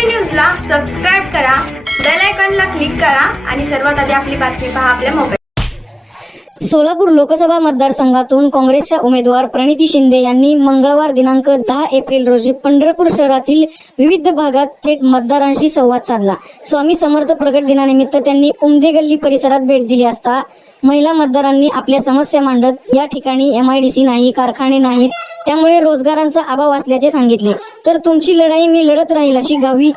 P न्यूजला subscribe करा bell आयकॉनला क्लिक करा आणि सर्वात आधी आपली बातमी पहा आपल्या मोबाईल सोलापूर लोकसभा मतदारसंघातून काँग्रेसच्या उमेदवार प्रणिती शिंदे यांनी मंगळवार दिनांक दहा एप्रिल रोजी पंढरपूर शहरातील विविध भागात थेट मतदारांशी संवाद साधला. स्वामी समर्थ प्रगट दिनानिमित्त त्यांनी उमदे गल्ली परिसरात भेट दिली असता महिला मतदारांनी आपल्या समस्या मांडत या ठिकाणी एम आय डी सी नाही कारखाने नाहीत त्यामुळे रोजगारांचा अभाव असल्याचे सांगितले. तर तुमची लढाई मी लढत राहील अशी गावी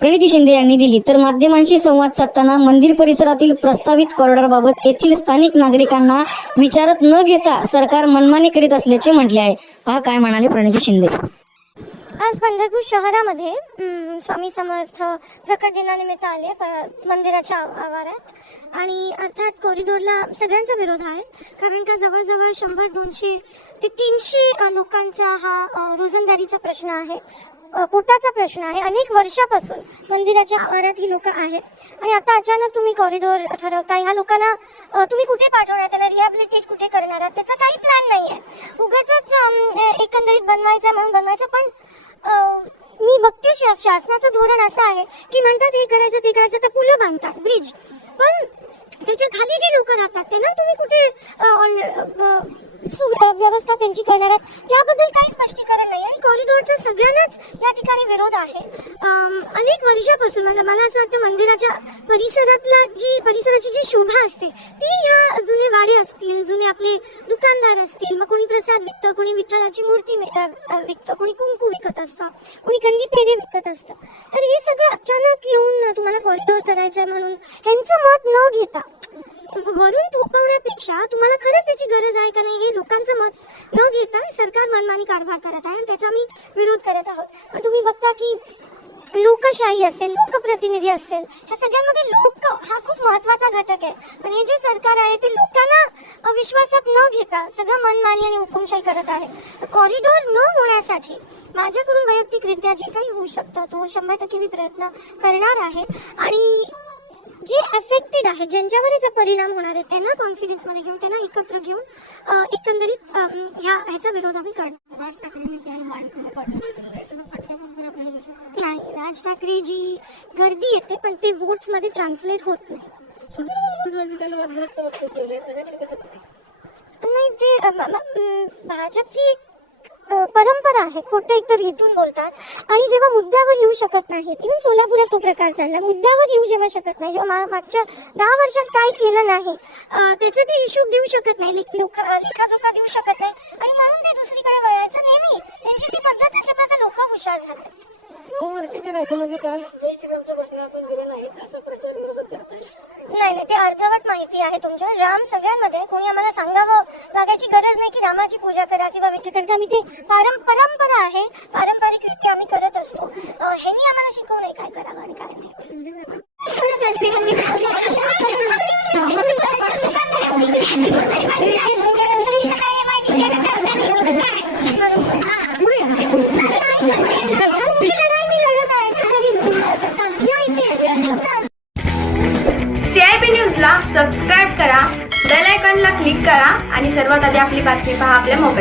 प्रणिती शिंदे यांनी दिली. तर माध्यमांशी संवाद साधताना मंदिर परिसरातील प्रस्तावित कॉरिडॉरबाबत येथील स्थानिक नागरिकांना विचारत न घेता सरकार मनमानी करीत असल्याचे म्हटले आहे. पहा काय म्हणाले प्रणिती शिंदे. आज पंढरपूर शहरामध्ये स्वामी समर्थ प्रकट दिनानिमित्त आले प- मंदिराच्या आवारात. आणि अर्थात कॉरिडॉरला सगळ्यांचा विरोध आहे. कारण का जवळजवळ शंभर दोनशे ते तीनशे लोकांचा हा रोजंदारीचा प्रश्न आहे. पोटाचा प्रश्न आहे. अनेक वर्षापासून मंदिराच्या आवारात ही लोक आहेत. आणि आता अचानक तुम्ही कॉरिडॉर ठरवता ह्या लोकांना तुम्ही कुठे पाठवणार? त्यांना रिहॅबिलिटेट कुठे करणार आहात? त्याचा काही प्लॅन नाही आहे उगाच एकंदरीत बनवायचं म्हणून बनवायचं पण मी बघते शासनाचं धोरण असं आहे की म्हणतात हे करायचं ते करायचं तर पुलं बांधतात ब्रिज पण त्याच्याखाली जे लोक राहतात त्यांना तुम्ही कुठे सु- व्यवस्था त्यांची करणार आहेत? त्याबद्दल काही स्पष्टीकरण नाही आणि कॉरिडॉरचा सगळ्यांनाच या ठिकाणी विरोध आहे. अनेक वर्षापासून मला मला असं वाटतं मंदिराच्या परिसरातला जी परिसराची जी शोभा असते ती असतील जुने आपले दुकानदार असतील मग कोणी प्रसाद विकतं कोणी विठ्ठलाची मूर्ती वि- विकतं कोणी कुंकू विकत असतं कोणी कंदी पेढे विकत असतं. तर हे सगळं अचानक येऊन तुम्हाला कॉरिडॉर करायचं आहे म्हणून ह्यांचं मत न घेता वरून थोपवण्यापेक्षा तुम्हाला खरंच त्याची गरज आहे का नाही हे लोकांचं मत न घेता सरकार मनमानी कारभार करत आहे आणि त्याचा मी विरोध करत आहोत. पण तुम्ही बघता की लोकशाही असेल लोकप्रतिनिधी असेल ह्या सगळ्यांमध्ये लोक घटक आहे. पण हे जे सरकार आहे ते लोकांना विश्वासात न घेता सगळं मनमानी आणि हुकुमशाही करत आहे. कॉरिडॉर न होण्यासाठी माझ्याकडून वैयक्तिकरित्या जे काही होऊ शकतं तो शंभर टक्के मी प्रयत्न करणार आहे. आणि जे अफेक्टेड आहे ज्यांच्यावर याचा परिणाम होणार आहे त्यांना कॉन्फिडन्समध्ये घेऊन त्यांना एकत्र घेऊन एकंदरीत ह्या ह्याचा विरोध आम्ही करणार. नाही राज ठाकरे जी गर्दी येते पण ते वोट्समध्ये ट्रान्सलेट होत नाही. नाही जे भाजपची परंपरा आहे खोटं एकतर इथून बोलतात. आणि जेव्हा मुद्द्यावर येऊ शकत नाहीत इव्हन सोलापुरात तो प्रकार चालला. मुद्द्यावर येऊ जेव्हा शकत नाही जेव्हा मागच्या दहा वर्षात काय केलं नाही त्याचा त्याचं ते हिशोब देऊ शकत नाही लोक लेखाजोखा देऊ शकत नाही. आणि म्हणून ते दुसरीकडे वळायचं नेहमी. त्यांची ती पद्धत त्याच्यामुळे आता लोक हुशार झाले वर्षाच्या राज्यामध्ये काल जय श्रीरामच्या घोषणातून दिले नाहीत. असा प्रचार विरोध करताय नाही नाही ते अर्धवट माहिती आहे तुमच्या राम सगळ्यांमध्ये. कोणी आम्हाला सांगावं लागायची गरज नाही की रामाची पूजा करा किंवा विठ्ठल कारण का आम्ही ते पारं परंपरा आहे. पारंपरिकरित्या आम्ही करत असतो. अं, ह्यांनी आम्हाला शिकवू नये काय करावं आणि काय नाही. न्यूजला सबस्क्राईब करा बेल आयकॉनला क्लिक करा आणि सर्वात आधी आपली बातमी पहा आपल्या मोबाईल